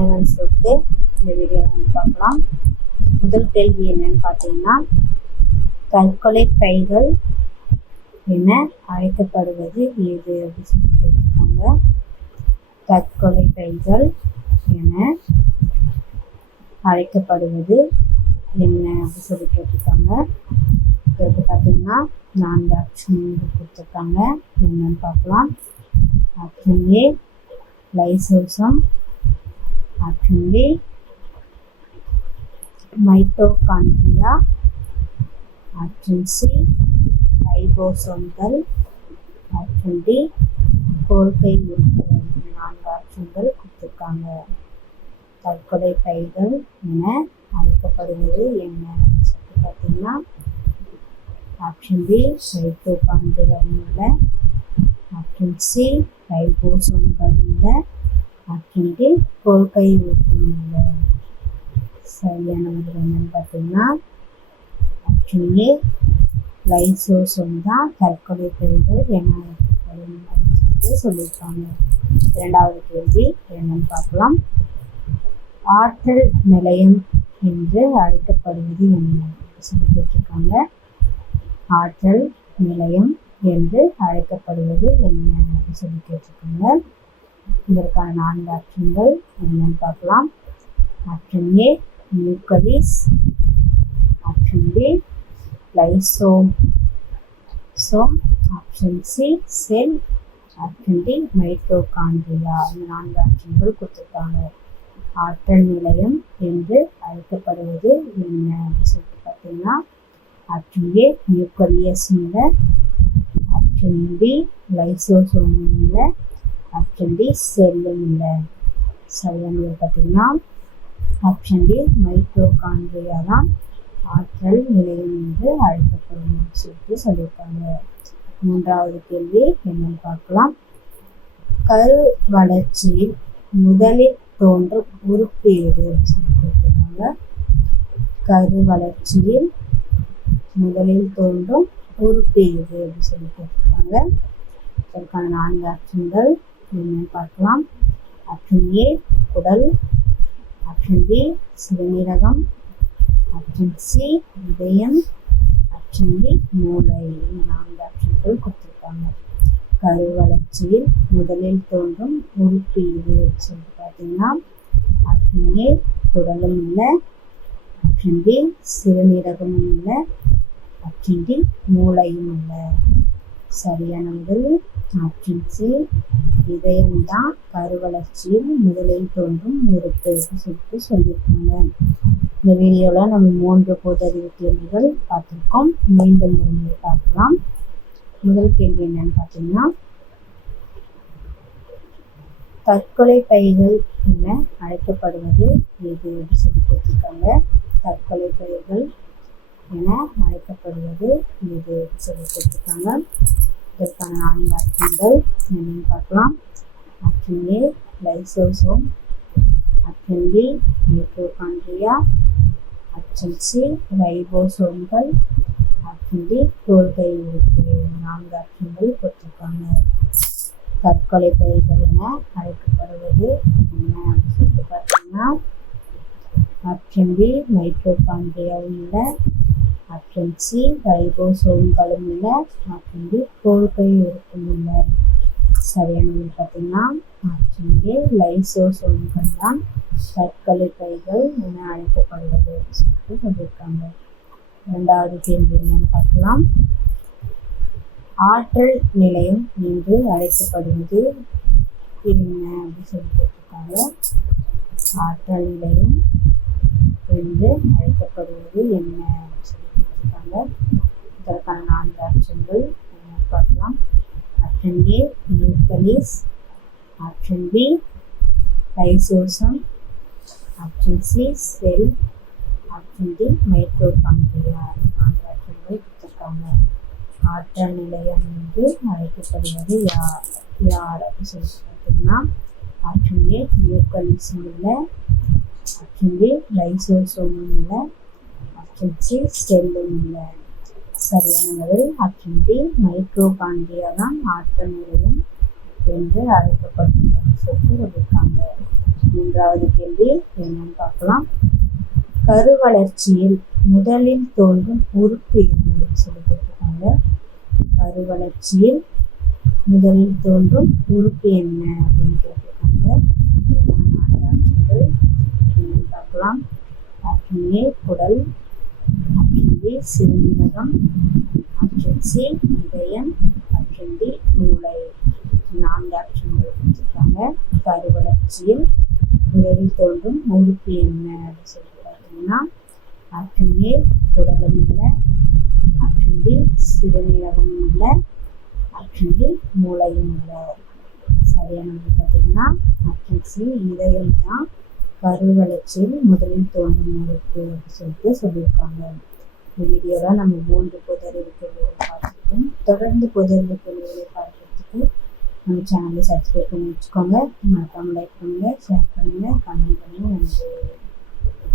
என்னென்னு சொல்லிட்டு இந்த வீடியோவில் வந்து பார்க்கலாம். முதல் கேள்வி என்னன்னு பார்த்தீங்கன்னா தற்கொலை பைகள் என அழைக்கப்படுவது எது அப்படின்னு சொல்லி கேட்டிருக்காங்க. தற்கொலை பைகள் என அழைக்கப்படுவது என்ன அப்படின்னு சொல்லி கேட்டிருக்காங்க. இதுக்கு பார்த்தீங்கன்னா நான்கு ஆப்ஷன் கொடுத்துருக்காங்க. என்னன்னு பார்க்கலாம். Option A lysosome option mitochondria option C ரைபோசோம்கள் option D Golgi உறுப்புகள் நான்கு ஆப்ஷன்கள் கொடுத்துருக்காங்க தற்கொலை பைகள் என அழைக்கப்படுவது என்ன சொல்லி பார்த்தீங்கன்னா ஆப்ஷன் பி சைட்டோ இல்லை ஆப்ஷன் சி ரைபோசோம்கள் ஆப்ஷன் டி கொள்கை உறுப்புகள் சரியான பதில் என்னன்னு பார்த்தீங்கன்னா லைசோசோம் தான் தற்கொலை பயிர்கள் என அப்படின்னு சொல்லிட்டு சொல்லியிருக்காங்க. இரண்டாவது கேள்வி என்னன்னு பார்க்கலாம். ஆற்றல் நிலையம் என்று அழைக்கப்படுவது என்ன சொல்லி கேட்டிருக்காங்க. ஆற்றல் நிலையம் என்று அழைக்கப்படுவது என்ன அப்படின்னு சொல்லி கேட்டிருக்காங்க. இதற்கான நான்கு ஆப்ஷன்கள் என்னன்னு பார்க்கலாம். Option A nucleus option B lysosome. Som option C cell. Option D mitochondria. இந்த நான்கு ஆப்ஷன்கள் கொடுத்துருக்காங்க. ஆற்றல் நிலையம் என்று அழைக்கப்படுவது என்ன அப்படின்னு சொல்லிட்டு பார்த்தீங்கன்னா ஆப்ஷன் ஏ நியூக்ளியஸ் இல்லை ஆப்ஷன் பி லைசோசோம் இல்லை ஆப்ஷன் டி செல்லும் இல்லை. சரியானது பார்த்தீங்கன்னா ஆப்ஷன் டி மைட்டோகாண்ட்ரியா தான் ஆற்றல் நிலையம் என்று அழைக்கப்படும் சொல்லிட்டு சொல்லியிருக்காங்க. மூன்றாவது கேள்வி என்னன்னு பார்க்கலாம். கரு வளர்ச்சியில் முதலில் தோன்றும் உறுப்பு எது? சொல்லி கொடுத்துருக்காங்க கரு வளர்ச்சியில் முதலில் தோன்றும் உறுப்பு எது? அப்படின்னு சொல்லி கேட்டிருக்காங்க. அதற்கான நான்கு ஆப்ஷன்கள் என்னன்னு பார்க்கலாம். ஆப்ஷன் ஏ குடல். ஆப்ஷன் பி சிறுநீரகம். ஆப்ஷன் சி இதயம். ஆப்ஷன் டி மூளை. நான்கு ஆப்ஷன்கள் கொடுத்துருக்காங்க. கரு வளர்ச்சியில் முதலில் தோன்றும் உறுப்பு இது சொல்லிட்டு பார்த்தீங்கன்னா ஆப்ஷன் ஏ குடலும் இல்லை. ஆப்ஷன் பி சிறுநீரகமும் இல்லை. ஆப்ஷன் டி மூளையும் இல்லை. சரியான முதல் ஆப்ஷன் இதயம்தான் கருவளர்ச்சியில் தான் முதலில் தோன்றும் உறுப்பு சொல்லிட்டு சொல்லியிருக்காங்க. இந்த வீடியோவில் நம்ம மூன்று பொது அறிவு கேள்விகள் பார்த்துருக்கோம். மீண்டும் ஒரு முறை பார்க்கலாம். முதல் கேள்வி என்னன்னு பார்த்தீங்கன்னா தற்கொலை பைகள் என அழைக்கப்படுவது எது அப்படின்னு சொல்லி கேட்டிருக்காங்க. தற்கொலை பைகள் என அழைக்கப்படுவது எது அப்படின்னு சொல்லி கேட்டிருக்காங்க. நான்கு ஆப்ஷன்கள் என்னன்னு பார்க்கலாம் option A lysosome option B mitochondria option C ரைபோசோம்கள் option D தோல்கை உறுப்பு நான்கு ஆப்ஷன்கள் கொடுத்துருக்காங்க தற்கொலை பயிர்கள் என அழைக்கப்படுவது என்ன அப்படின்னு சொல்லிட்டு பார்த்தீங்கன்னா ஆப்ஷன் பி மைட்டோகாண்ட்ரியாவும் இல்லை ஆப்ஷன் சி ரைபோசோம்களும் இல்லை ஆப்ஷன் டி தோல்கை இருக்கும் இல்லை சரியானது பார்த்தீங்கன்னா ஆப்ஷன் ஏ லைசோசோம்கள் தான் தற்கொலை கைகள் என அழைக்கப்படுவது சொல்லியிருக்காங்க. இரண்டாவது கேள்வி என்னன்னு பார்க்கலாம். ஆற்றல் நிலையம் என்று அழைக்கப்படுவது என்ன அப்படின்னு சொல்லி கேட்டிருக்காங்க ஆற்றல் நிலையம் என்று அழைக்கப்படுவது என்ன அப்படின்னு இதற்கான நான்கு ஆப்ஷன்கள் பார்க்கலாம். Option A nucleus option B lysosome option C cell. Option D mitochondria நான்கு ஆப்ஷன்கள் கொடுத்துருக்காங்க ஆற்றல் நிலையம் என்று அழைக்கப்படுவது யார்? யார் அப்படின்னு சொல்லி பார்த்தீங்கன்னா ஆப்ஷன் ஏ நியூக்கலிஸும் இல்லை ஆப்ஷன் பி லைசோசோமும் இல்லை செல்லும் இல்லை சரியான பதில் ஆப்ஷன் டி தான் ஆற்றல் நிலையம் என்று அழைக்கப்படுகிறது. சொல்லிட்டு சொல்லியிருக்காங்க மூன்றாவது கேள்வி என்னன்னு பார்க்கலாம். கரு வளர்ச்சியில் முதலில் தோன்றும் உறுப்பு எது சொல்லி கேட்டிருக்காங்க. கருவளர்ச்சியில் முதலில் தோன்றும் உறுப்பு என்ன அப்படின்னு கேட்டிருக்காங்க. இதற்கான ஆப்ஷன்கள் என்னன்னு பார்க்கலாம். ஆப்ஷன் ஏ குடல். சிறுநீரகம் ஆப்ஷன் சி இதயம் ஆப்ஷன் டி மூளை. நான்கு ஆப்ஷன்கள் கொடுத்துருக்காங்க. கருவளர்ச்சியில் முதலில் தோன்றும் உறுப்பு என்ன அப்படின்னு சொல்லி பார்த்தீங்கன்னா ஆப்ஷன் ஏ குடலும் இல்லை ஆப்ஷன் பி சிறுநீரகமும் இல்லை ஆப்ஷன் டி மூளையும் இல்லை சரியானது பார்த்தீங்கன்னா ஆப்ஷன் சி இதயம் தான் கருவளர்ச்சியில் முதலில் தோன்றும் உறுப்பு அப்படின்னு சொல்லிட்டு சொல்லியிருக்காங்க. வீடியோவாக நம்ம மூன்று பொதறிவு கேள்விகளை பார்த்துருக்கோம். தொடர்ந்து புதறிவு கேள்விகளை பார்க்குறதுக்கு நம்ம சேனலை சப்ஸ்கிரைப் பண்ணி வச்சுக்கோங்க. மறக்காமல் லைக் பண்ணுங்கள் ஷேர் பண்ணுங்கள் கமெண்ட் பண்ணுங்கள் நன்றி.